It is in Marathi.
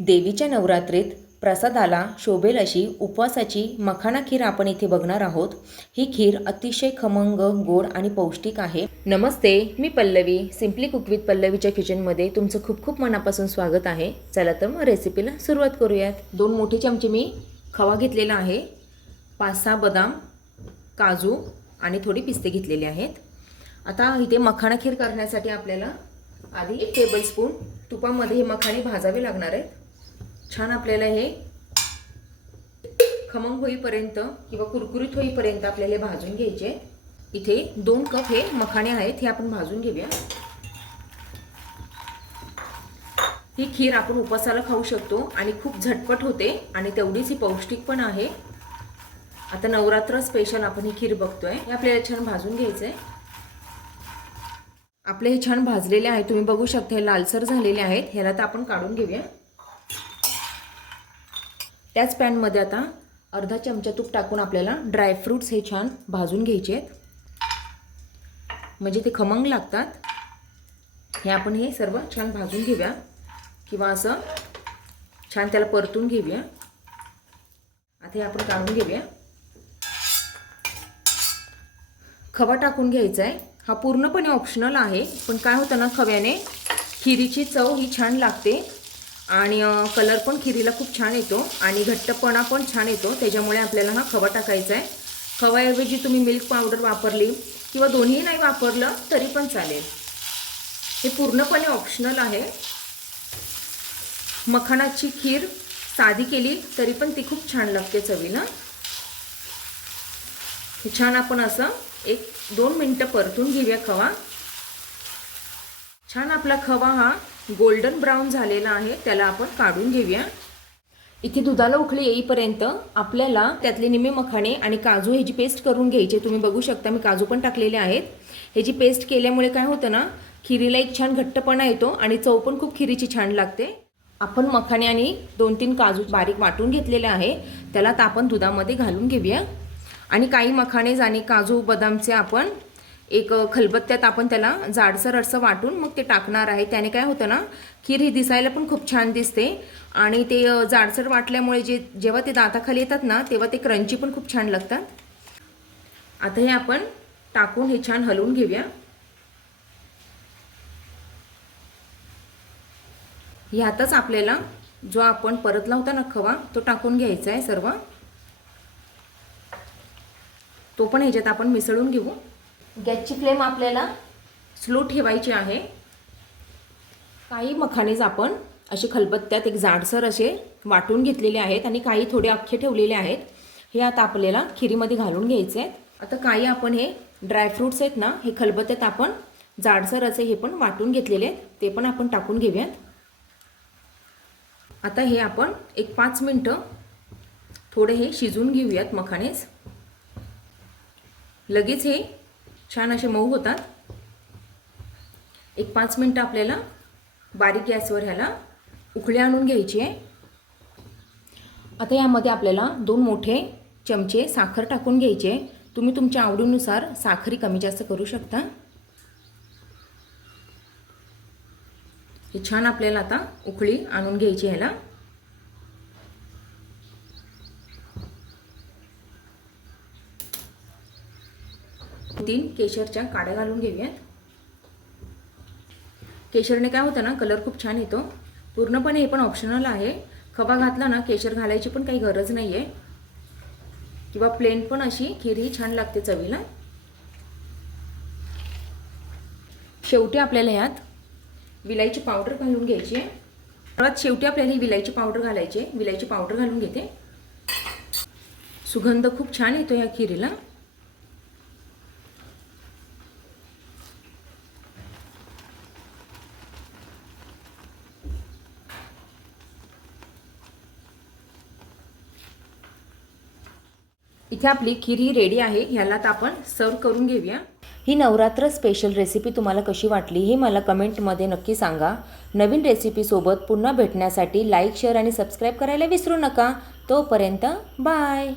देवीच्या नवरात्रीत प्रसादाला शोभेल अशी उपवासाची मखाना खीर आपण इथे बघणार आहोत. ही खीर अतिशय खमंग गोड आणि पौष्टिक आहे. नमस्ते मी पल्लवी सिम्पली कुक विथ पल्लवीच्या किचनमध्ये तुमचं खूप खूप मनापासून स्वागत आहे. चला तर मग रेसिपीला सुरुवात करूयात. दोन मोठे चमचे मी खवा घेतलेला आहे पाच सहा बदाम काजू आणि थोडी पिस्ते घेतलेले आहेत. आता इथे मखाना खीर करण्यासाठी आपल्याला आधी एक टेबलस्पून तुपामध्ये हे मखाणे भाजावे लागणार आहेत. छान आपल्याला हे खमंग होईपर्यंत किंवा कुरकुरीत होईपर्यंत आपल्याला हे भाजून घ्यायचे. इथे दोन कप हे मखाणे आहेत हे आपण भाजून घेऊया. ही खीर आपण उपासाला खाऊ शकतो आणि खूप झटपट होते आणि तेवढीच ही पौष्टिक पण आहे. आता नवरात्र स्पेशल आपण ही खीर बघतोय. हे आपल्याला छान भाजून घ्यायचं आहे आपले हे छान भाजलेले आहेत तुम्ही बघू शकता हे लालसर झालेले आहेत. ह्याला तर आपण काढून घेऊया. त्याच पॅनमध्ये आता अर्धा चमचा तूप टाकून आपल्याला ड्रायफ्रूट्स हे छान भाजून घ्यायचे आहेत. म्हणजे ते खमंग लागतात. हे आपण हे सर्व छान भाजून घेऊया. किंवा असं छान त्याला परतून घेऊया. आता हे आपण काढून घेऊया. खवा टाकून घ्यायचा आहे. हा पूर्णपणे ऑप्शनल आहे. पण काय होतं ना खव्याने खिरीची चव ही छान लागते. आणि कलर पण खिरीला खूप छान येतो आणि घट्टपणा पण छान येतो. त्याच्यामुळे आपल्याला हा खवा टाकायचा आहे खवाऐवजी तुम्ही मिल्क पावडर वापरली किंवा दोन्ही नाही वापरलं तरी पण चालेल. हे पूर्णपणे ऑप्शनल आहे. मखाणाची खीर साधी केली तरी पण ती खूप छान लागते चवीला छान आपण असं एक दोन मिनटं परतून घेऊया खवा. छान आपला खवा हा गोल्डन ब्राऊन झालेला आहे त्याला आपण काढून घेऊया. इथे दुधाला उकळी येईपर्यंत आपल्याला त्यातले निमे मखाणे आणि काजू ह्याची पेस्ट करून घ्यायची तुम्ही बघू शकता मी काजू पण टाकलेले आहेत. ह्याची पेस्ट केल्यामुळे काय होतं ना खिरीला एक छान घट्टपणा येतो आणि चव पण खूप खिरीची छान लागते. आपण मखाणे आणि दोन तीन काजू बारीक वाटून घेतलेले आहे त्याला आपण दुधामध्ये घालून घेऊया. आणि काही मखाणे आणि काजू बदामचे आपण एक खलबत्त्यात आपण त्याला जाडसर असं वाटून मग ते टाकणार आहे. त्याने काय होतं ना खीर ही दिसायला पण खूप छान दिसते. आणि ते जाडसर वाटल्यामुळे जे जेव्हा ते दाताखाली येतात ना तेव्हा ते क्रंची पण खूप छान लागतात. आता हे आपण टाकून हे छान हलवून घेऊया. ह्यातच आपल्याला जो आपण परतला होता ना खवा तो टाकून घ्यायचा आहे सर्व. तो पण ह्याच्यात आपण मिसळून घेऊ. गॅसची फ्लेम आपल्याला स्लो ठेवायची आहे. काही मखानेच आपण असे खलबत्त्यात एक जाडसर असे वाटून घेतलेले आहेत आणि काही थोडे अख्खे ठेवलेले आहेत. हे आता आपल्याला खिरीमध्ये घालून घ्यायचे आहेत. आता काही आपण हे ड्रायफ्रूट्स आहेत ना हे खलबत्त्यात आपण जाडसर असे हे पण वाटून घेतलेले आहेत. ते पण आपण टाकून घेऊयात. आता हे आपण एक पाच मिनटं थोडे हे शिजवून घेऊयात मखाणेच. लगेच हे छान असे मऊ होतात. एक पाच मिनटं आपल्याला बारीक गॅसवर ह्याला उकळी आणून घ्यायची आहे. आता यामध्ये आपल्याला दोन मोठे चमचे साखर टाकून घ्यायचे तुम्ही तुमच्या आवडीनुसार साखरी कमी जास्त करू शकता. हे छान आपल्याला आता उकळी आणून घ्यायची ह्याला. तीन केशरच्या काड्या घालून घेऊयात. केशरने काय होतं ना कलर खूप छान येतो. पूर्णपणे हे पण ऑप्शनल आहे. खवा घातला ना केशर घालायची पण काही गरज नाही आहे किंवा प्लेन पण अशी खीरही छान लागते चवीला. शेवटी आपल्याला ह्यात विलायची पावडर घालून घ्यायची आहे. सर्वात शेवटी आपल्याला ही विलायची पावडर घालायची आहे. विलायची पावडर घालून घेते. सुगंध खूप छान येतो या खिरीला. इथे आपली खीर ही रेडी आहे. ह्याला तर आपण सर्व करून घेऊया. ही नवरात्र स्पेशल रेसिपी तुम्हाला कशी वाटली हे मला कमेंटमध्ये नक्की सांगा. नवीन रेसिपीसोबत पुन्हा भेटण्यासाठी लाईक शेअर आणि सबस्क्राईब करायला विसरू नका. तोपर्यंत बाय